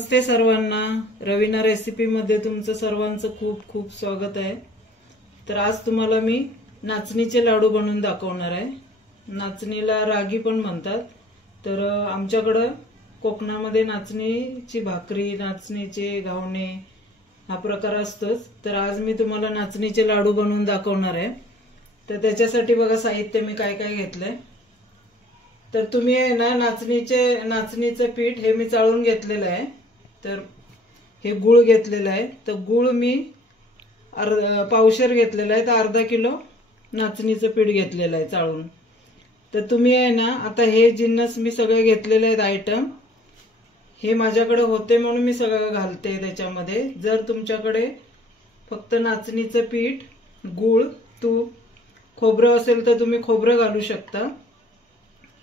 नमस्ते सर्वांना, रवीना रेसिपी मध्ये तुमचं सर्वांचं खूप खूप स्वागत आहे। तर आज तुम्हाला मी नाचणीचे लाडू बनवून दाखवणार आहे। नाचणीला रागी पण म्हणतात। तर आमच्याकडे कोकणामध्ये नाचणीची भाकरी, नाचणीचे घावणे हा प्रकार असतोच। तर आज मी तुम्हाला नाचणीचे लाडू बनवून दाखवणार आहे। तर त्याच्यासाठी बघा साहित्य मी काय काय घेतलंय। तर तुम्ही आहे ना नाचणीचं पीठ हे मी चाळून घेतलेलं आहे। तर हे गूळ घेतलेला आहे। तर गूळ मी पावशेर घेतलेला आहे। तर अर्धा किलो नाचणीचं पीठ घेतलेलं आहे चाळून। तर तुम्ही आहे ना आता हे जिन्नस मी सगळे घेतलेले आहेत आयटम, हे माझ्याकडे होते म्हणून मी सगळं घालते त्याच्यामध्ये। जर तुमच्याकडे फक्त नाचणीचं पीठ, गूळ, तूप, खोबरं असेल तर तुम्ही खोबरं घालू शकता,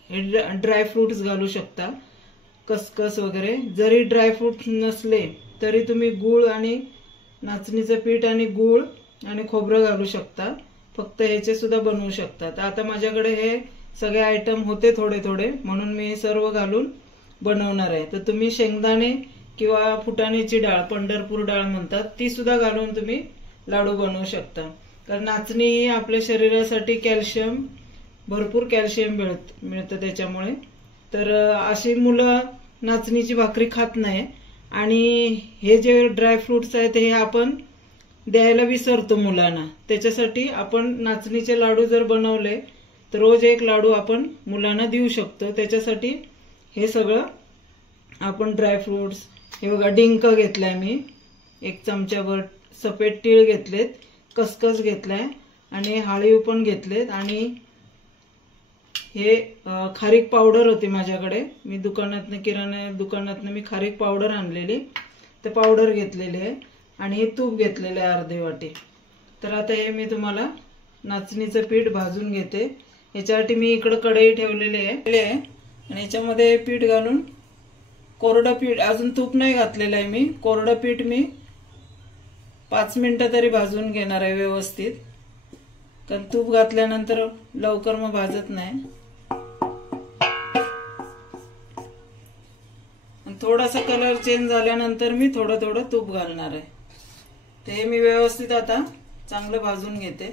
ड्राय फ्रुट्स घालू शकता, खसखस वगैरे। जरी ड्राय फ्रुट्स नसले तरी तुम्ही गूळ आणि नाचणीचं पीठ आणि गूळ आणि खोबरं घालू शकता, फक्त ह्याचे सुद्धा बनवू शकता। तर आता माझ्याकडे हे सगळे आयटम होते थोडे थोडे म्हणून मी सर्व घालून बनवणार आहे। तर तुम्ही शेंगदाणे किंवा फुटाण्याची डाळ, पंढरपूर डाळ म्हणतात, ती सुद्धा घालून तुम्ही लाडू बनवू शकता। कारण नाचणी ही आपल्या शरीरासाठी कॅल्शियम, भरपूर कॅल्शियम मिळतं त्याच्यामुळे। तर अशी मुलं नाचणीची भाकरी खात नाही आणि हे जे ड्राय फ्रुट्स आहेत हे आपण द्यायला विसरतो मुलांना। त्याच्यासाठी आपण नाचणीचे लाडू जर बनवले तर रोज एक लाडू आपण मुलांना देऊ शकतो। त्याच्यासाठी हे सगळं आपण ड्राय फ्रुट्स, हे बघा डिंक घेतलाय मी, एक चमचाभर सफेद तीळ घेतलेत, खसखस घेतलाय आणि हळीव पण घेतलेत आणि हे खारीक पावडर होती माझ्याकडे, मी दुकानातनं, किराणा दुकानातनं मी खारीक पावडर आणलेली, तर पावडर घेतलेली आहे आणि हे तूप घेतलेले आहे अर्धी वाटी। तर आता हे मी तुम्हाला नाचणीचं पीठ भाजून घेते। याच्यासाठी मी इकडे कढई ठेवलेली आहे आणि याच्यामध्ये पीठ घालून कोरडं पीठ, अजून तूप नाही घातलेलं आहे मी, कोरडं पीठ मी 5 मिनिटं तरी भाजून घेणार आहे व्यवस्थित, कारण तूप घातल्यानंतर लवकर मग भाजत नाही। थोडासा कलर चेंज झाल्यानंतर मी थोडं थोडं तूप घालणार आहे। ते मी व्यवस्थित आता चांगलं भाजून घेते।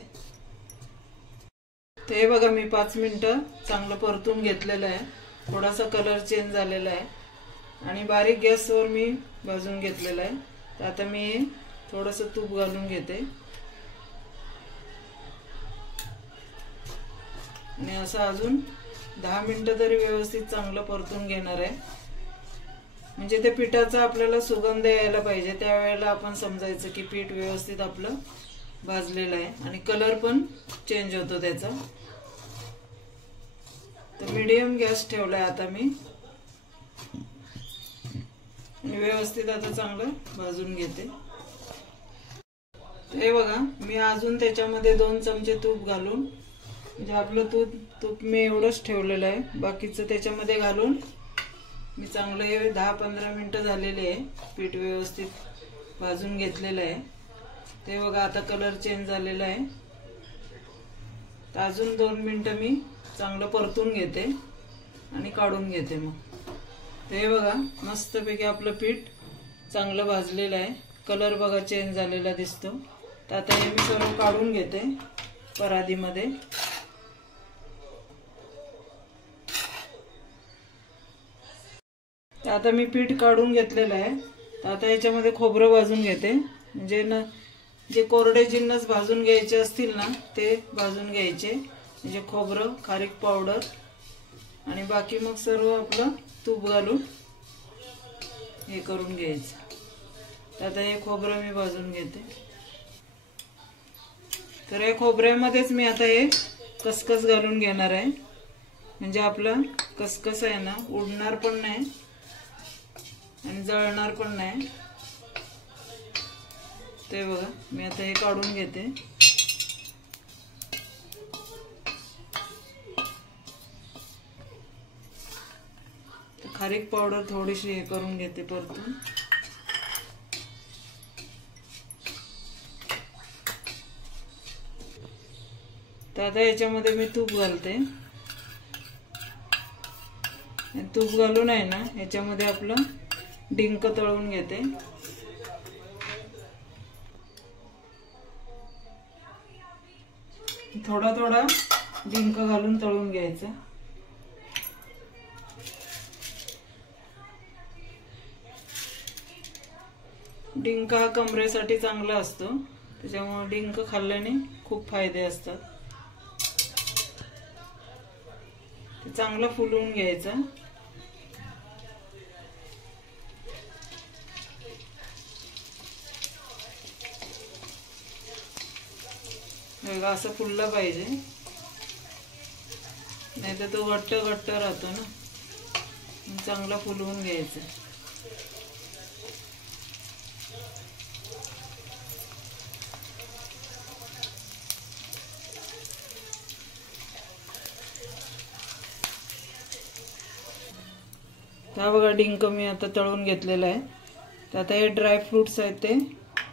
ते बघा मी 5 मिनिटं चांगलं परतून घेतलेलं आहे, थोडासा कलर चेंज झालेला आहे आणि बारीक गॅसवर मी भाजून घेतलेलं आहे। तर आता मी थोडंसं तूप घालून घेते आणि असं अजून 10 मिनिटं तरी व्यवस्थित चांगलं परतून घेणार आहे। म्हणजे ते पिठाचा आपल्याला सुगंध यायला पाहिजे, त्यावेळेला आपण समजायचं की पीठ व्यवस्थित आपलं भाजलेलं आहे आणि कलर पण चेंज होतो त्याचा। तर मीडियम गॅस ठेवलाय आता मी आणि व्यवस्थित आता चांगलं भाजून घेते। हे बघा मी अजून त्याच्यामध्ये 2 चमचे तूप घालून, म्हणजे आपलं तूप मी एवढंच ठेवलेलं आहे, बाकीचं त्याच्यामध्ये घालून मी चांगले 10-15 मिनिटं झालेले आहे, पीठ व्यवस्थित भाजून घेतलेलं आहे। ते बघा आता कलर चेंज झालेला आहे, तर अजून 2 मिनिटं मी चांगलं परतून घेते आणि काढून घेते। मग ते बघा मस्तपैकी आपलं पीठ चांगलं भाजलेलं आहे, कलर बघा चेंज झालेला दिसतो। तर आता हे मी सर्व काढून घेते परातीमध्ये। तर आता मी पीठ काढून घेतलेलं आहे। तर आता याच्यामध्ये खोबरं भाजून घेते, म्हणजे ना जे कोरडे जिन्नस भाजून घ्यायचे असतील ना ते भाजून घ्यायचे, म्हणजे खोबरं, खारीक पावडर आणि बाकी मग सर्व आपलं तूप घालून हे करून घ्यायचं। तर आता हे खोबरं मी भाजून घेते। तर या खोबऱ्यामध्येच मी आता हे खसखस घालून घेणार आहे, म्हणजे आपलं खसखस आहे ना उडणार पण नाही आणि जळणार पण नाही। ते बघा मी आता हे काढून घेते। खारीक पावडर थोडीशी हे करून घेते परतून। तर आता याच्यामध्ये मी तूप घालते, तूप घालून आहे ना याच्यामध्ये आपलं डिंक तळून घेते। थोडा थोडा डिंक घालून तळून घ्यायचा। डिंक हा कमरेसाठी चांगला असतो, त्याच्यामुळे डिंक खाल्ल्याने खूप फायदे असतात। ते चांगलं फुलवून घ्यायचं। असं फुललं पाहिजे, नाही तर तो घट्ट घट्ट राहतो ना, चांगला फुलवून घ्यायचं। हा बघा डिंक मी आता तळून घेतलेला आहे। तर आता हे ड्राय फ्रुट्स आहेत ते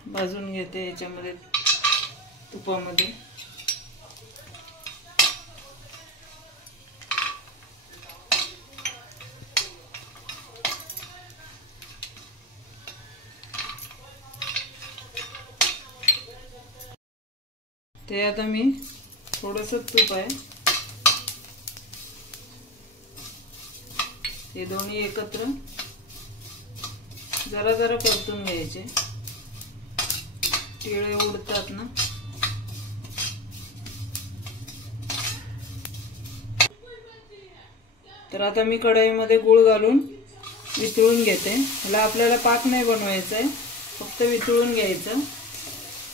भाजून घेते याच्यामध्ये तुपामध्ये। ते आता मी थोडंसं तूप आहे, हे दोन्ही एकत्र जरा जरा परतून घ्यायचे, तिळे उडतात ना। तर आता मी कढईमध्ये गूळ घालून वितळून घेते। ह्याला आपल्याला पाक नाही बनवायचा आहे, फक्त वितळून घ्यायचं।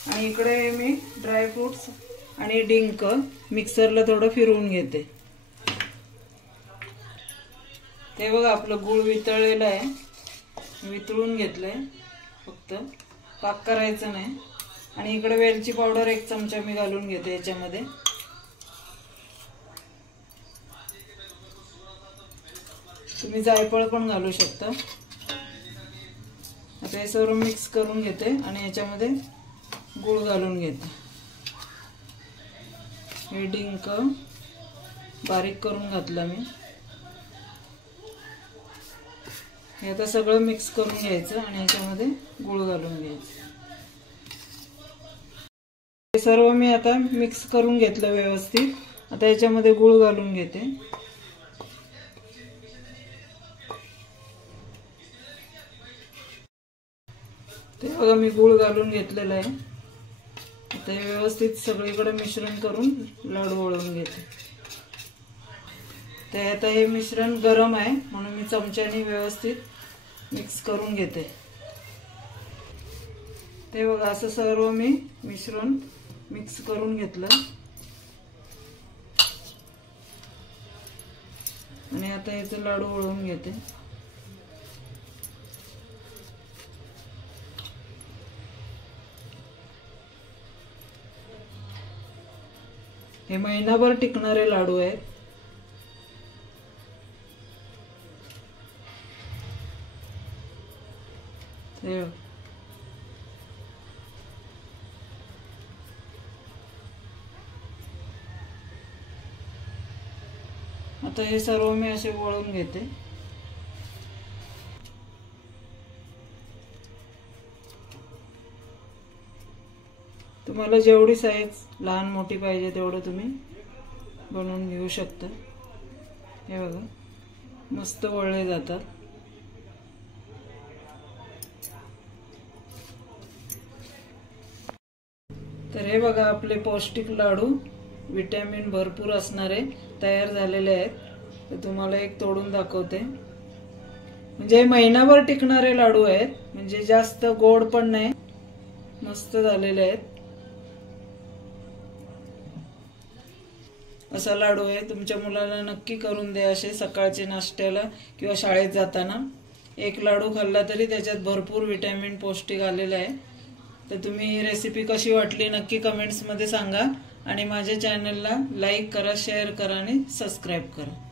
आणि इकडे मी ड्रायफ्रुट्स आणि डिंक मिक्सरला थोडं फिरवून घेते। ते बघा आपलं गूळ वितळलेलं आहे, वितळून घेतलंय, फक्त पाक करायचं नाही। आणि इकडे वेलची पावडर 1 चमचा मी घालून घेते याच्यामध्ये। तुम्ही जायफळ पण घालू शकता। आता हे सर्व मिक्स करून घेते आणि याच्यामध्ये गूळ घालून घेते। हे डिंक बारीक करून घातला मी। हे आता सगळं मिक्स करून घ्यायचं आणि याच्यामध्ये गूळ घालून घ्यायचं। हे सर्व मी आता मिक्स करून घेतलं व्यवस्थित। आता याच्यामध्ये गूळ घालून घेते। ते बघा मी गूळ घालून घेतलेलं आहे। आता हे व्यवस्थित सगळीकडे मिश्रण करून लाडू वळवून घेते। ते आता हे मिश्रण गरम आहे म्हणून मी चमच्याने व्यवस्थित मिक्स करून घेते। ते बघा असं सर्व मी मिश्रण मिक्स करून घेतलं आणि आता याचे लाडू वळवून घेते। हे महिनाभर टिकणारे लाडू आहेत। आता हे सर्व मी असे वळून घेते। तुम्हाला जेवढी साईज लहान मोठी पाहिजे तेवढं तुम्ही बनवून घेऊ शकता। हे बघा मस्त वळले जातात। तर हे बघा आपले पौष्टिक लाडू विटॅमिन भरपूर असणारे तयार झालेले आहेत। तर तुम्हाला एक तोडून दाखवते। म्हणजे महिनाभर टिकणारे लाडू आहेत, म्हणजे जास्त गोड पण नाही, मस्त झालेले आहेत। असा लाडू आहे, तुमच्या मुलाला नक्की करून द्या असे सकाळच्या नाश्त्याला किंवा शाळेत जाताना। एक लाडू खाल्ला तरी त्याच्यात भरपूर विटॅमिन पौष्टिक आलेले आहे। तर तुम्ही ही रेसिपी कशी वाटली नक्की कमेंट्स मध्ये सांगा आणि माझ्या चॅनलला लाईक करा, शेअर करा आणि सबस्क्राइब करा।